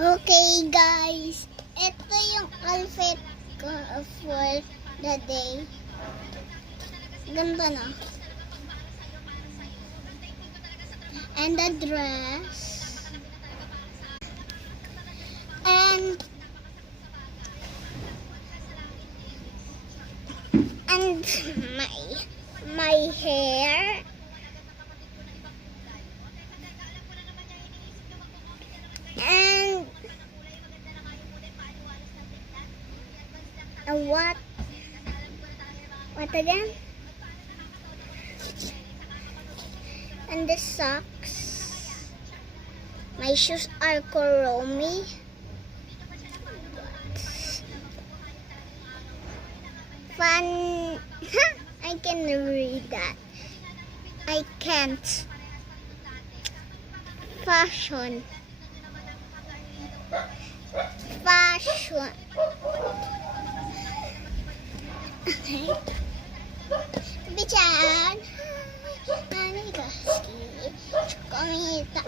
Okay guys, ito yung outfit ko for the day. Ganda na. And the dress. And my hair. And what again? And the socks. My shoes are Kuromi. Fun. I can read that. I can't. Fashion. Okay. Bichan. Nani gaski. Komita.